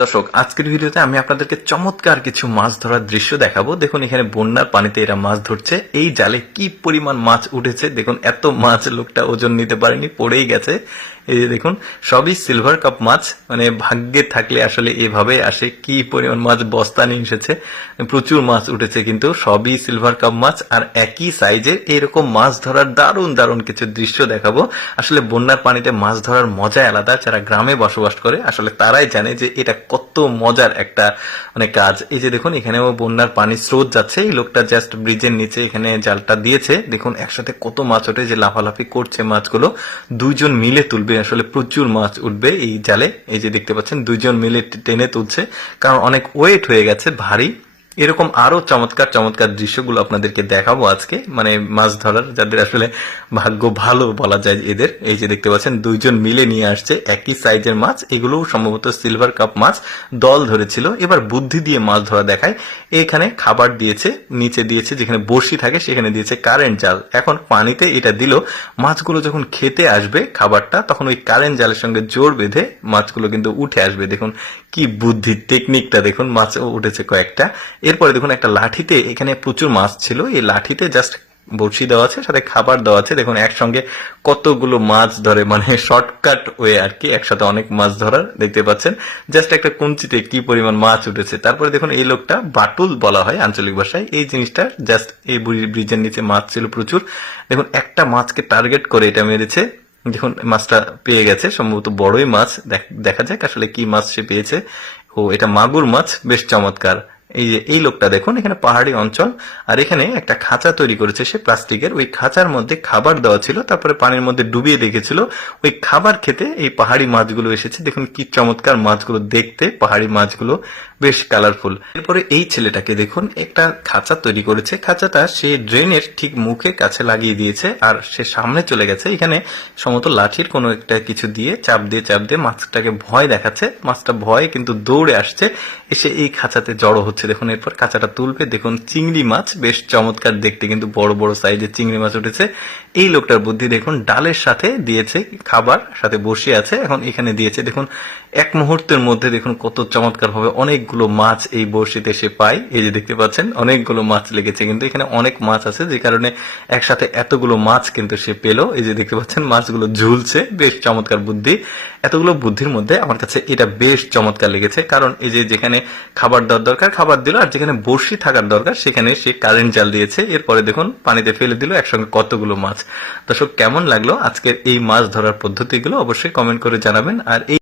দর্শক, আজকের ভিডিওতে আমি আপনাদেরকে চমৎকার কিছু মাছ ধরার দৃশ্য দেখাবো। দেখুন, এখানে বন্যার পানিতে এরা মাছ ধরছে। এই জালে কি পরিমাণ মাছ উঠেছে? দেখুন, এত মাছ লোকটা ওজন নিতে পারেনি, পড়েই গেছে। এই যে দেখুন, সবই সিলভার কাপ মাছ মানে ভাগ্যে থাকলে আসলে এভাবে আসে, কি পরিমাণ মাছ বস্তা নিয়ে এসেছে, প্রচুর মাছ উঠেছে কিন্তু সবই সিলভার কাপ মাছ, আর একই সাইজের এরকম মাছ ধরার দারুণ দারুণ কিছু দৃশ্য দেখাবো। আসলে বন্যার পানিতে মাছ ধরার মজা আলাদা, যারা গ্রামে বসবাস করে, আসলে তারাই জানে যে এটা কত মজার একটা মানে কাজ। এই যে দেখুন, এখানেও বন্যার পানি স্রোত যাচ্ছে, এই লোকটা জাস্ট ব্রিজের নিচে এখানে জালটা দিয়েছে। দেখুন, একসাথে কত মাছ ওঠে যে লাফালাফি করছে মাছগুলো, দুইজন মিলে তুলবে আসলে প্রচুর মাছ উঠবে এই জালে। এই যে দেখতে পাচ্ছেন দুজন মিলে টেনে তুলছে। কারণ অনেক ওয়েট হয়ে গেছে, ভারী। এরকম আরও চমৎকার চমৎকার দৃশ্যগুলো আপনাদেরকে দেখাবো আজকে। মানে মাছ ধরার যাদের আসলে ভাগ্য ভালো বলা যায় এদের, এই যে দেখতে পাচ্ছেন, দুইজন মিলে নিয়ে আসছে একই সাইজের মাছ। এগুলো সম্ভবত সিলভার কাপ মাছ, দল ধরেছিল। এবার বুদ্ধি দিয়ে মাছ ধরা দেখায়। এখানে খাবার দিয়েছে, নিচে দিয়েছে, যেখানে বড়শি থাকে সেখানে দিয়েছে কারেন্ট জাল। এখন পানিতে এটা দিল, মাছগুলো যখন খেতে আসবে খাবারটা, তখন ওই কারেন্ট জালের সঙ্গে জোর বেঁধে মাছগুলো কিন্তু উঠে আসবে। দেখুন কি বুদ্ধি টেকনিকটা দেখুন মাছ উঠেছে কয়েকটা। এরপরে দেখুন, একটা লাঠিতে এখানে প্রচুর মাছ ছিল। এই লাঠিতে জাস্ট বড়শি দেওয়া আছে, সাথে খাবার দেওয়া আছে। দেখুন, একসঙ্গে কতগুলো মাছ ধরে মানে শর্টকাট ওয়ে আর কি, একসাথে অনেক মাছ ধরার, দেখতে পাচ্ছেন। জাস্ট একটা কুঞ্চিতে কি পরিমাণ মাছ উঠেছে। তারপরে দেখুন, এই লোকটা বাটুল বলা হয় আঞ্চলিক ভাষায়। এই জিনিসটা জাস্ট এই ব্রিজের নিচে মাছ ছিল প্রচুর। দেখুন, একটা মাছকে টার্গেট করে এটা মেরেছে। দেখুন, মাছটা পেয়ে গেছে। সম্ভবত বড়ই মাছ। দেখ- যাক আসলে কি মাছ সে পেয়েছে। ও, এটা মাগুর মাছ। বেশ চমৎকার। এই যে, এই লোকটা দেখুন, এখানে পাহাড়ি অঞ্চল, আর এখানে একটা খাঁচা তৈরি করেছে সে প্লাস্টিকের। ওই খাঁচার মধ্যে খাবার দেওয়া ছিল, তারপরে পানির মধ্যে ডুবিয়ে রেখেছিল। ওই খাবার খেতে এই পাহাড়ি মাছগুলো এসেছে। দেখুন কি চমৎকার মাছগুলো দেখতে, পাহাড়ি মাছগুলো। বেশ কালারফুল এরপরে এই ছেলেটাকে দেখুন, একটা খাঁচা তৈরি করেছে। খাঁচাটা সে ড্রেনের ঠিক মুখে কাছে লাগিয়ে দিয়েছে আর সে সামনে চলে গেছে। এখানে সমত লাঠির কোনো একটা কিছু দিয়ে চাপ দিয়ে চাপ দিয়ে মাছটাকে ভয় দেখাচ্ছে। মাছটা ভয় কিন্তু দৌড়ে আসছে। এসে এই খাঁচাতে জড়ো হচ্ছে। দেখুন, এরপর খাঁচাটা তুলবে। দেখুন, চিংড়ি মাছ বেশ চমৎকার দেখতে, কিন্তু বড় বড় সাইজের চিংড়ি মাছ উঠেছে। এই লোকটার বুদ্ধি দেখুন, ডালের সাথে দিয়েছে খাবার, সাথে বসে আছে। এখন এখানে দিয়েছে, দেখুন এক মুহূর্তের মধ্যে দেখুন কত চমৎকার ভাবে অনেকগুলো মাছ এই বড়শিতে সে পায়। এই যে দেখতে পাচ্ছেন, অনেকগুলো মাছ লেগেছে। কিন্তু এখানে অনেক মাছ আছে, যে কারণে একসাথে এতগুলো মাছ কিন্তু সে পেল। এই যে দেখতে পাচ্ছেন, মাছগুলো ঝুলছে। বেশ চমৎকার বুদ্ধি। এতগুলো বুদ্ধির মধ্যে আমার কাছে এটা বেশ চমৎকার লেগেছে। কারণ এই যে যেখানে খাবার দেওয়ার দরকার, খাবার দিল, আর যেখানে বড়শি থাকার দরকার, সেখানে সে কারেন্ট জাল দিয়েছে। এরপরে দেখুন, পানিতে ফেলে দিল একসঙ্গে কতগুলো মাছ। দর্শক, কেমন লাগল আজকের এই মাছ ধরার পদ্ধতিগুলো? অবশ্যই কমেন্ট করে জানাবেন। আর এই